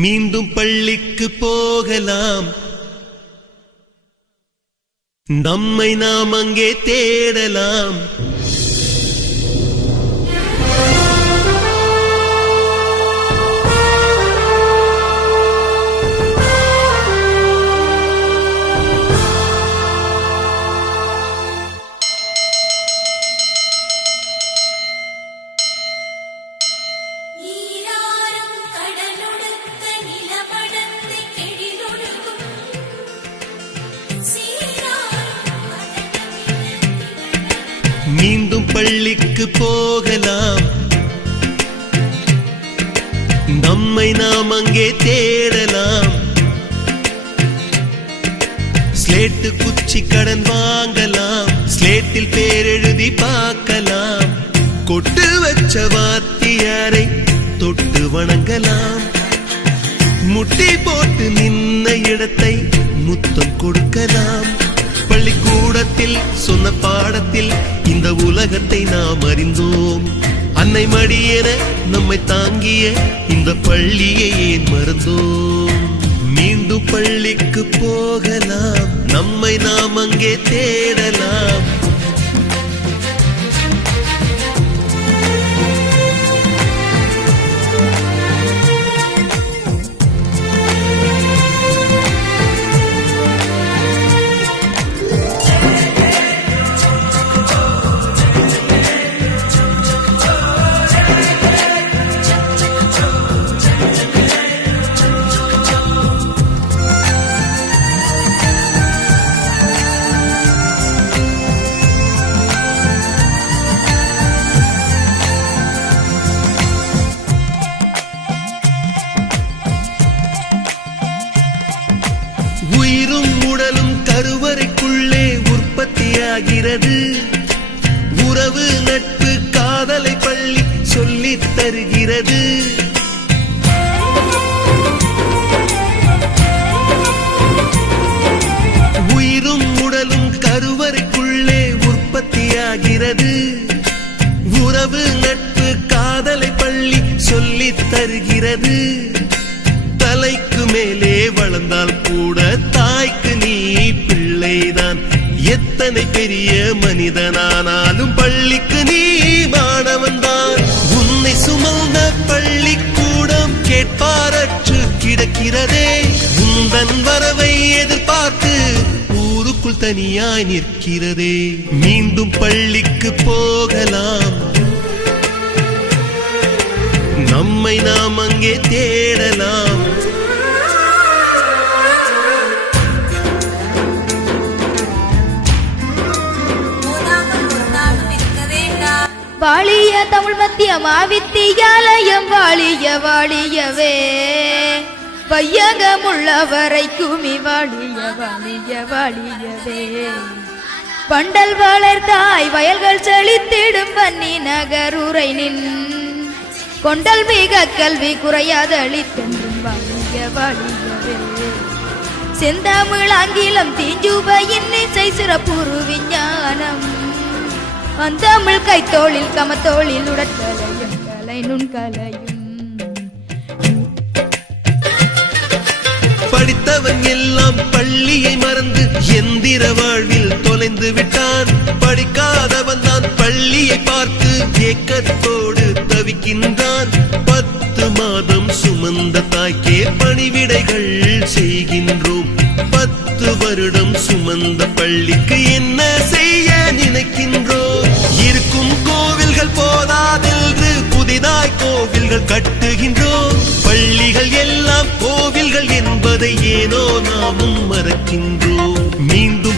மீண்டும் பள்ளிக்கு போகலாம், நம்மை நாம் அங்கே தேடலாம். மீண்டும் பள்ளிக்கு போகலாம், நம்மை நாம் அங்கே தேடலாம். ஸ்லேட்டு குச்சி கடன் வாங்கலாம், ஸ்லேட்டில் பேர் எழுதி பார்க்கலாம். கொட்டு வச்ச வாத்தியாரை தொட்டு வணங்கலாம். முட்டி போட்டு நின்ன இடத்தை முத்தம் கொடுக்கலாம். பள்ளிக்கூடத்தில் சொன்ன பாடத்தில் இந்த உலகத்தை நாம் அறிந்தோம். அன்னை மடியென நம்மை தாங்கிய இந்த பள்ளியை ஏன் மறந்தோம்? மீண்டும் பள்ளிக்கு போகலாம், நம்மை நாம் அங்கே தேடலாம். உயிரும் உடலும் கருவறைக்குள்ளே உற்பத்தியாகிறது. உறவு நட்பு காதலை பள்ளி சொல்லித் தருகிறது. உயிரும் உடலும் கருவறைக்குள்ளே உற்பத்தியாகிறது. உறவு நட்பு காதலை பள்ளி சொல்லித் தருகிறது. தலைக்கு மேலே வளர்ந்தால் கூட தாய்க்கு நீ பிள்ளைதான். எத்தனை பெரிய மனிதனானாலும் பள்ளிக்கு நீ மாணவன்தான். உன்னை சுமந்த பள்ளிக்கூடம் கேட்பாரற்று கிடக்கிறதே. உந்தன் வரவை எதிர்பார்த்து ஊருக்குள் தனியாய் நிற்கிறதே. மீண்டும் பள்ளிக்கு போகலாம், நம்மை நாம் அங்கே தேடலாம். வாழிய தமிழ் மத்திய மாவித்தியாலயம் வாழிய வாழியவே. வையகமுள்ளவரை குமி வாழிய வாழிய வாழியவே. பண்டல் வளர்த்தாய் வயல்கள் செழித்திடும் வன்னி நகருரை நின். கொண்டல் மிக கல்வி குறையாதளித்தென்றும் வாழிய வாழியவே. செந்தமிழ் ஆங்கிலம் தீஞ்சுவையின் இசை சிறப்புறு விஞ்ஞானம். அந்தமிழ் கைத்தோளில் கமத்தோளில் உடற்கலையும் கலை நுண்கலையும். படித்தவன் எல்லாம் பள்ளியை மறந்து எந்திர வாழ்வில் தொலைந்து விட்டான். படிக்காதவன் தான் பள்ளியை பார்த்து ஏக்கத்தோடு தவிக்கின்றான். 10 மாதம் சுமந்த தாய்க்கே பணிவிடைகள் செய்கின்றோம். 10 வருடம் சுமந்த பள்ளிக்கு என்ன செய்ய நினைக்கின்றோம்? இருக்கும் கோவில்கள் போதாதென்று புதிதாய் கோவில்கள் கட்டுகின்றோம். பள்ளிகள் எல்லாம் கோவில்கள் என்பதை ஏனோ நாமும் மறக்கின்றோம். மீண்டும்